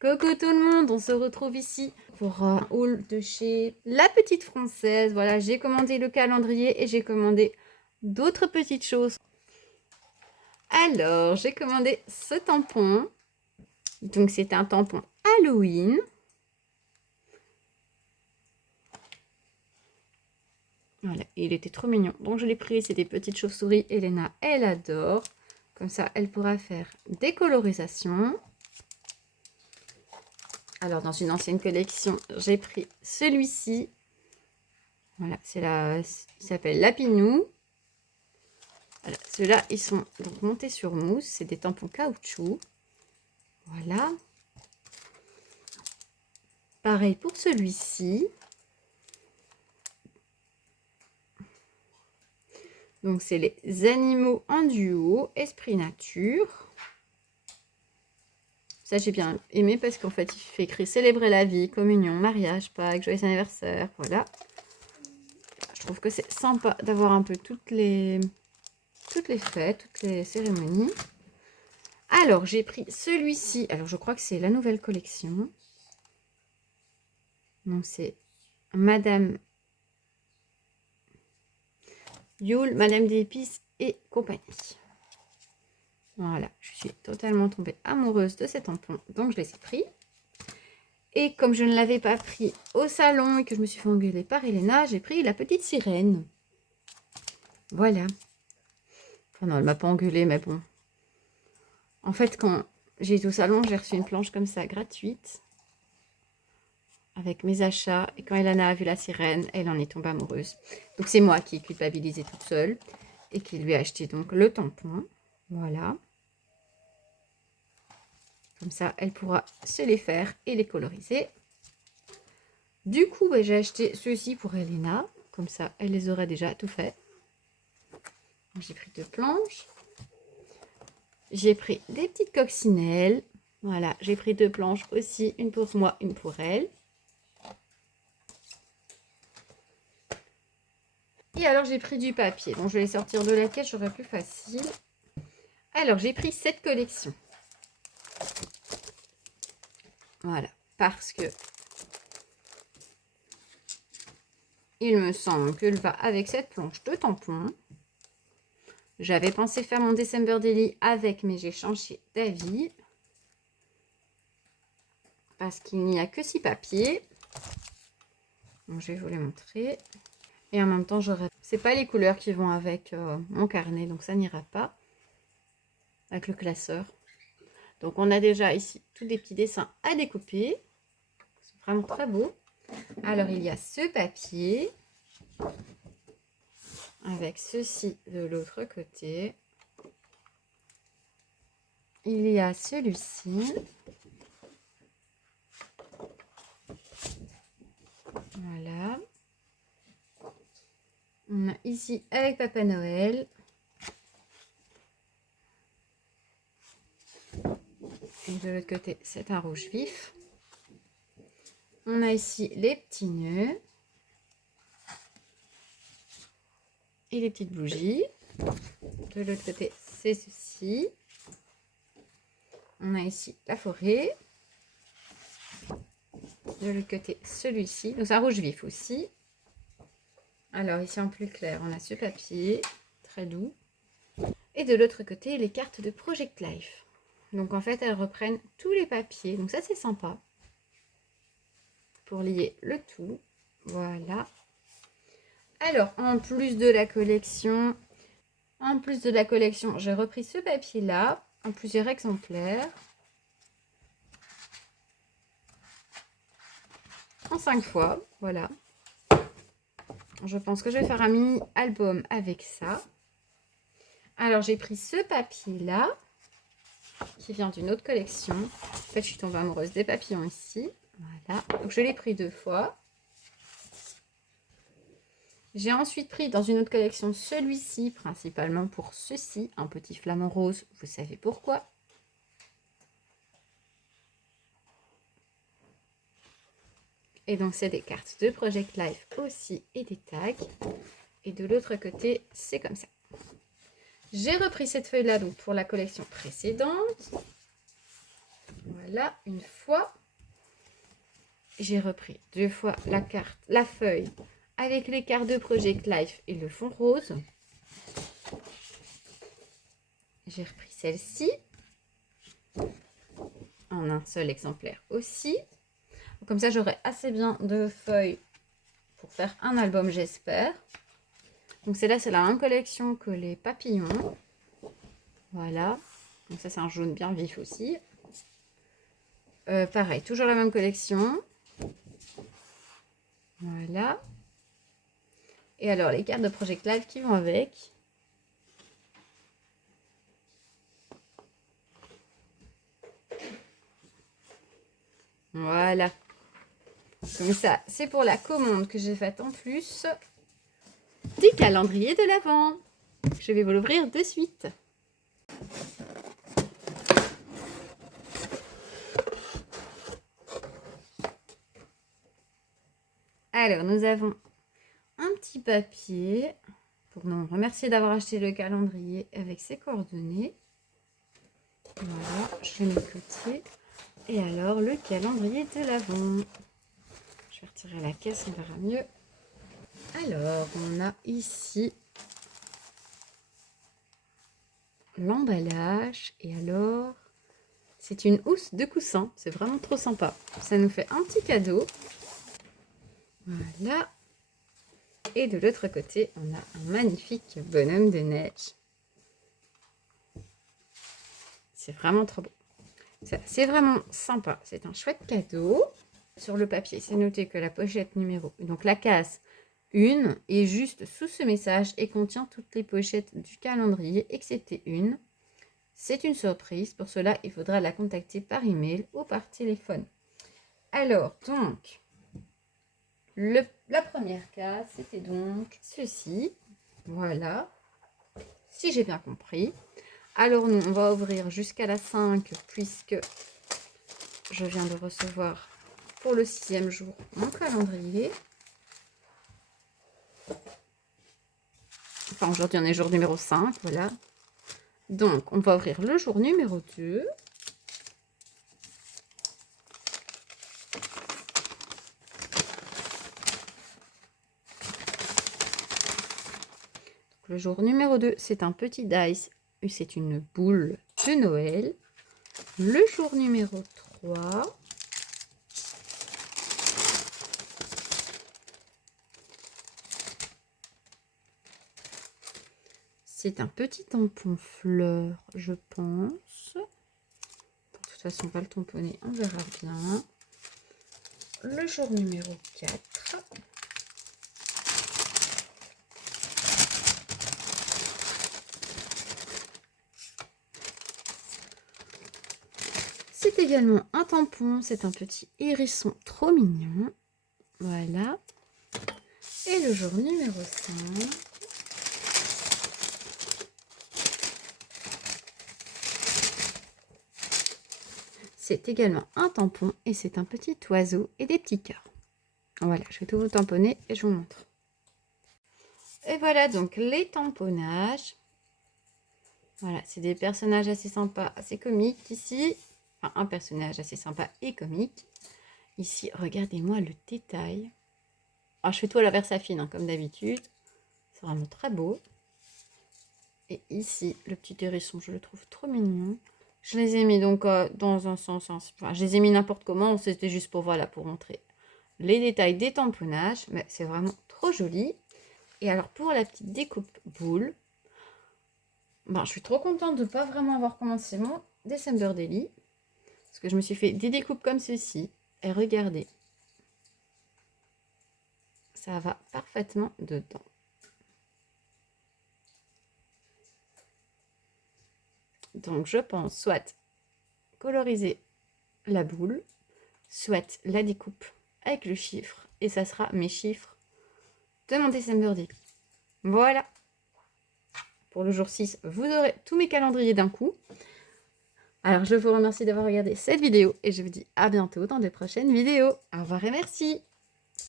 Coucou tout le monde, on se retrouve ici pour un haul de chez La Petite Française. Voilà, j'ai commandé le calendrier et j'ai commandé d'autres petites choses. Alors, j'ai commandé ce tampon. Donc, c'est un tampon Halloween. Voilà, il était trop mignon. Donc, je l'ai pris, c'est des petites chauves-souris. Elena, elle adore. Comme ça, elle pourra faire des colorisations. Alors, dans une ancienne collection, j'ai pris celui-ci. Voilà, il s'appelle Lapinou. Voilà, ceux-là, ils sont donc montés sur mousse. C'est des tampons caoutchouc. Voilà. Pareil pour celui-ci. Donc, c'est les animaux en duo, esprit nature. Ça, j'ai bien aimé parce qu'en fait, il fait écrire célébrer la vie, communion, mariage, Pâques, joyeux anniversaire. Voilà. Je trouve que c'est sympa d'avoir un peu toutes les fêtes, toutes les cérémonies. Alors, j'ai pris celui-ci. Alors, je crois que c'est la nouvelle collection. Donc, c'est Madame Yule, Madame des Épices et compagnie. Voilà, je suis totalement tombée amoureuse de ces tampons, donc je les ai pris. Et comme je ne l'avais pas pris au salon et que je me suis fait engueuler par Elena, j'ai pris la petite sirène. Voilà. Enfin non, elle m'a pas engueulée, mais bon. En fait, quand j'ai été au salon, j'ai reçu une planche comme ça, gratuite, avec mes achats. Et quand Elena a vu la sirène, elle en est tombée amoureuse. Donc c'est moi qui ai culpabilisé toute seule et qui lui ai acheté donc le tampon. Voilà. Comme ça, elle pourra se les faire et les coloriser. Du coup, j'ai acheté ceux-ci pour Elena. Comme ça, elle les aurait déjà tout fait. J'ai pris 2 planches. J'ai pris des petites coccinelles. Voilà, j'ai pris 2 planches aussi. Une pour moi, une pour elle. Et alors, j'ai pris du papier. Donc, je vais les sortir de la caisse, j'aurai plus facile. Alors, j'ai pris cette collection. Voilà, parce que il me semble qu'elle va avec cette planche de tampons. J'avais pensé faire mon December Daily avec, mais j'ai changé d'avis. Parce qu'il n'y a que 6 papiers. Donc, je vais vous les montrer. Et en même temps, c'est pas les couleurs qui vont avec mon carnet, donc ça n'ira pas avec le classeur. Donc, on a déjà ici tous des petits dessins à découper. C'est vraiment très beau. Alors, il y a ce papier avec ceci de l'autre côté. Il y a celui-ci. Voilà. On a ici avec Papa Noël. Et de l'autre côté, c'est un rouge vif. On a ici les petits nœuds. Et les petites bougies. De l'autre côté, c'est ceci. On a ici la forêt. De l'autre côté, celui-ci. Donc, c'est un rouge vif aussi. Alors, ici en plus clair, on a ce papier. Très doux. Et de l'autre côté, les cartes de Project Life. Donc, en fait, elles reprennent tous les papiers. Donc, ça, c'est sympa. Pour lier le tout. Voilà. Alors, en plus de la collection, j'ai repris ce papier-là en plusieurs exemplaires. En 5 fois, voilà. Je pense que je vais faire un mini album avec ça. Alors, j'ai pris ce papier-là, qui vient d'une autre collection. En fait, je suis tombée amoureuse des papillons ici. Voilà. Donc, je l'ai pris 2 fois. J'ai ensuite pris dans une autre collection celui-ci, principalement pour ceci, un petit flamant rose. Vous savez pourquoi. Et donc, c'est des cartes de Project Life aussi et des tags. Et de l'autre côté, c'est comme ça. J'ai repris cette feuille-là donc pour la collection précédente. Voilà, une fois. J'ai repris 2 fois la carte, la feuille avec les cartes de Project Life et le fond rose. J'ai repris celle-ci en un seul exemplaire aussi. Comme ça, j'aurai assez bien de feuilles pour faire un album, j'espère. Donc celle-là, c'est la même collection que les papillons. Voilà. Donc ça, c'est un jaune bien vif aussi. Pareil, toujours la même collection. Voilà. Et alors, les cartes de Project Life qui vont avec. Voilà. Comme ça, c'est pour la commande que j'ai faite en plus du calendrier de l'Avent. Je vais vous l'ouvrir de suite. Alors, nous avons un petit papier pour nous remercier d'avoir acheté le calendrier avec ses coordonnées. Voilà, je mets de côté. Et alors, le calendrier de l'Avent. Je vais retirer la caisse, on verra mieux. Alors, on a ici l'emballage. Et alors, c'est une housse de coussin. C'est vraiment trop sympa. Ça nous fait un petit cadeau. Voilà. Et de l'autre côté, on a un magnifique bonhomme de neige. C'est vraiment trop beau. C'est vraiment sympa. C'est un chouette cadeau. Sur le papier, c'est noté que la pochette numéro, donc la case 1, est juste sous ce message et contient toutes les pochettes du calendrier, excepté une. C'est une surprise. Pour cela, il faudra la contacter par email ou par téléphone. Alors, donc, la première case, c'était donc ceci. Voilà. Si j'ai bien compris. Alors, nous, on va ouvrir jusqu'à la 5, puisque je viens de recevoir pour le 6e jour mon calendrier. Enfin, aujourd'hui, on est jour numéro 5, voilà. Donc, on va ouvrir le jour numéro 2. Le jour numéro 2, c'est un petit dice. C'est une boule de Noël. Le jour numéro 3. C'est un petit tampon fleur, je pense. De toute façon, on va le tamponner, on verra bien. Le jour numéro 4. C'est également un tampon, c'est un petit hérisson trop mignon. Voilà. Et le jour numéro 5. C'est également un tampon et c'est un petit oiseau et des petits cœurs. Voilà, je vais tout vous tamponner et je vous montre. Et voilà donc les tamponnages. Voilà, c'est des personnages assez sympas, assez comiques ici. Enfin, un personnage assez sympa et comique. Ici, regardez-moi le détail. Alors, je fais tout à la Versafine, hein, comme d'habitude. C'est vraiment très beau. Et ici, le petit hérisson, je le trouve trop mignon. Je les ai mis donc dans un sens, enfin, je les ai mis n'importe comment, c'était juste pour, voilà, pour montrer les détails des tamponnages, mais c'est vraiment trop joli. Et alors pour la petite découpe boule, ben, je suis trop contente de ne pas vraiment avoir commencé mon December Daily, parce que je me suis fait des découpes comme ceci, et regardez, ça va parfaitement dedans. Donc je pense soit coloriser la boule, soit la découpe avec le chiffre, et ça sera mes chiffres de mon December Daily. Voilà. Pour le jour 6, vous aurez tous mes calendriers d'un coup. Alors je vous remercie d'avoir regardé cette vidéo et je vous dis à bientôt dans de prochaines vidéos. Au revoir et merci.